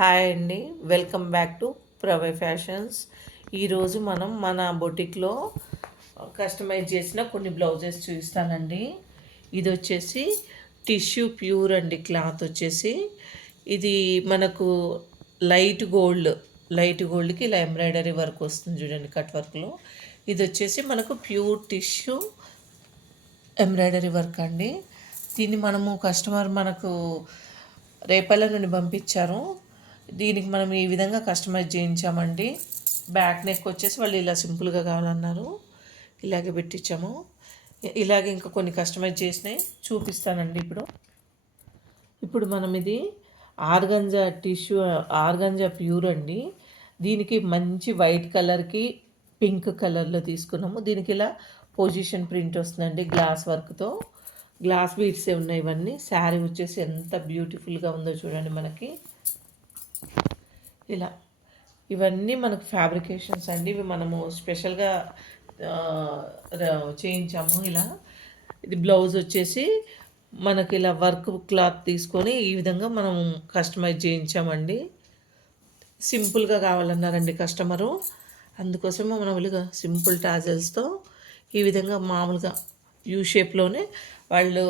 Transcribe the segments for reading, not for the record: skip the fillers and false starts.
Hi అండి, welcome back to ప్రవే fashions. ఈరోజు మనం మన బొటిక్లో కస్టమైజ్ చేసిన కొన్ని బ్లౌజెస్ చూపిస్తానండి. ఇది వచ్చేసి టిష్యూ ప్యూర్ అండి. క్లాత్ వచ్చేసి ఇది మనకు లైట్ గోల్డ్కి ఇలా ఎంబ్రాయిడరీ వర్క్ వస్తుంది చూడండి, కట్ వర్క్లో. ఇది వచ్చేసి మనకు ప్యూర్ టిష్యూ ఎంబ్రాయిడరీ వర్క్ అండి. దీన్ని మనము కస్టమర్ మనకు రేపల్ల నుండి పంపించారు. దీనికి మనం ఈ విధంగా కస్టమైజ్ చేయించామండి. బ్యాక్ నెక్ వచ్చేసి వాళ్ళు ఇలా సింపుల్గా కావాలన్నారు, ఇలాగే పెట్టించాము. ఇలాగే ఇంకా కొన్ని కస్టమైజ్ చేసినాయి చూపిస్తానండి. ఇప్పుడు మనం ఇది ఆర్గంజా టిష్యూ, ఆర్గంజా ప్యూర్ అండి. దీనికి మంచి వైట్ కలర్కి పింక్ కలర్లో తీసుకున్నాము. దీనికి ఇలా పొజిషన్ ప్రింట్ వస్తుందండి, గ్లాస్ వర్క్తో. గ్లాస్ బీడ్సే ఉన్నాయి ఇవన్నీ. శారీ వచ్చేసి ఎంత బ్యూటిఫుల్గా ఉందో చూడండి. మనకి ఇలా ఇవన్నీ మనకు ఫ్యాబ్రికేషన్స్ అండి. ఇవి మనము స్పెషల్గా చేయించాము. ఇలా ఇది బ్లౌజ్ వచ్చేసి మనకి ఇలా వర్క్ క్లాత్ తీసుకొని ఈ విధంగా మనం కస్టమైజ్ చేయించామండి. సింపుల్గా కావాలన్నారండి కస్టమరు, అందుకోసమే మనం ఇలాగా సింపుల్ టాజల్స్తో ఈ విధంగా మామూలుగా యూ షేప్లోనే వాళ్ళు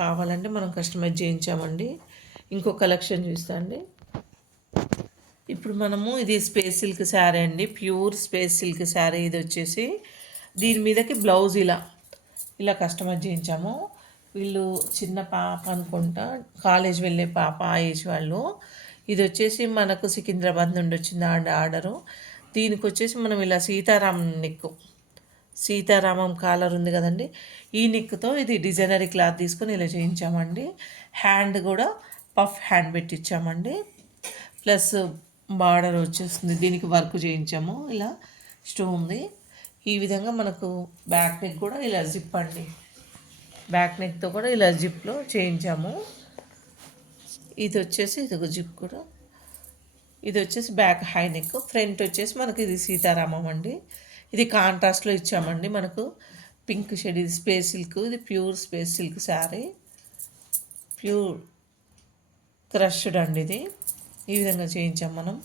కావాలంటే మనం కస్టమైజ్ చేయించామండి. ఇంకో కలెక్షన్ చూస్తా అండి. ఇప్పుడు మనము ఇది స్పేస్ సిల్క్ శారీ అండి, ప్యూర్ స్పేస్ సిల్క్ శారీ. ఇది వచ్చేసి దీని మీదకి బ్లౌజ్ ఇలా కస్టమైజ్ చేయించాము. వీళ్ళు చిన్న పాప అనుకుంటా, కాలేజ్ వెళ్ళే పాప ఆ ఏజ్ వాళ్ళు. ఇది వచ్చేసి మనకు సికింద్రాబాద్ నుండి వచ్చింది ఆర్డరు. దీనికి వచ్చేసి మనం ఇలా సీతారామం కాలర్ ఉంది కదండి, ఈ నెక్తో ఇది డిజైనరీ క్లాత్ తీసుకొని ఇలా చేయించామండి. హ్యాండ్ కూడా పఫ్ హ్యాండ్ పెట్టించామండి. ప్లస్ బార్డర్ వచ్చేస్తుంది, దీనికి వర్క్ చేయించాము. ఇలా స్టోన్ది. ఈ విధంగా మనకు బ్యాక్ నెక్ కూడా ఇలా జిప్ అండి, బ్యాక్ నెక్తో కూడా ఇలా జిప్లో చేయించాము. ఇది వచ్చేసి ఇది ఒక జిప్ కూడా. ఇది వచ్చేసి బ్యాక్ హై నెక్, ఫ్రంట్ వచ్చేసి మనకి ఇది సీతారామం అండి. ఇది కాంట్రాస్ట్లో ఇచ్చామండి. మనకు పింక్ షేడ్, ఇది స్పేస్ సిల్క్, ఇది pure space silk sari, pure crushed అండి. ఇది ఈ విధంగా చేయించాం మనం.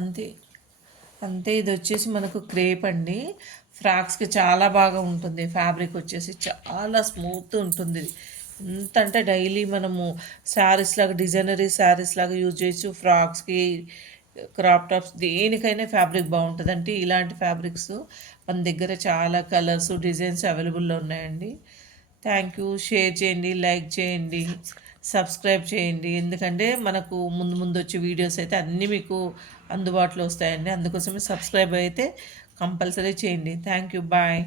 అంతే. ఇది వచ్చేసి మనకు క్రేప్ అండి. ఫ్రాక్స్కి చాలా బాగా ఉంటుంది. ఫ్యాబ్రిక్ వచ్చేసి చాలా స్మూత్ ఉంటుంది. ఎంత అంటే డైలీ మనము శారీస్ లాగా, డిజైనరీ శారీస్ లాగా యూజ్ చేయొచ్చు. ఫ్రాక్స్కి, క్రాప్ టాప్స్, దేనికైనా ఫ్యాబ్రిక్ బాగుంటుంది. అంటే ఇలాంటి ఫ్యాబ్రిక్స్ మన దగ్గర చాలా కలర్స్, డిజైన్స్ అవైలబుల్లో ఉన్నాయండి. Thank you. షేర్ చేయండి, లైక్ చేయండి, సబ్స్క్రైబ్ చేయండి. ఎందుకంటే మనకు ముందు వచ్చే వీడియోస్ అయితే అన్నీ మీకు అందుబాటులో వస్తాయండి. అందుకోసమే సబ్స్క్రైబ్ అయితే కంపల్సరీ చేయండి. Thank you. బాయ్.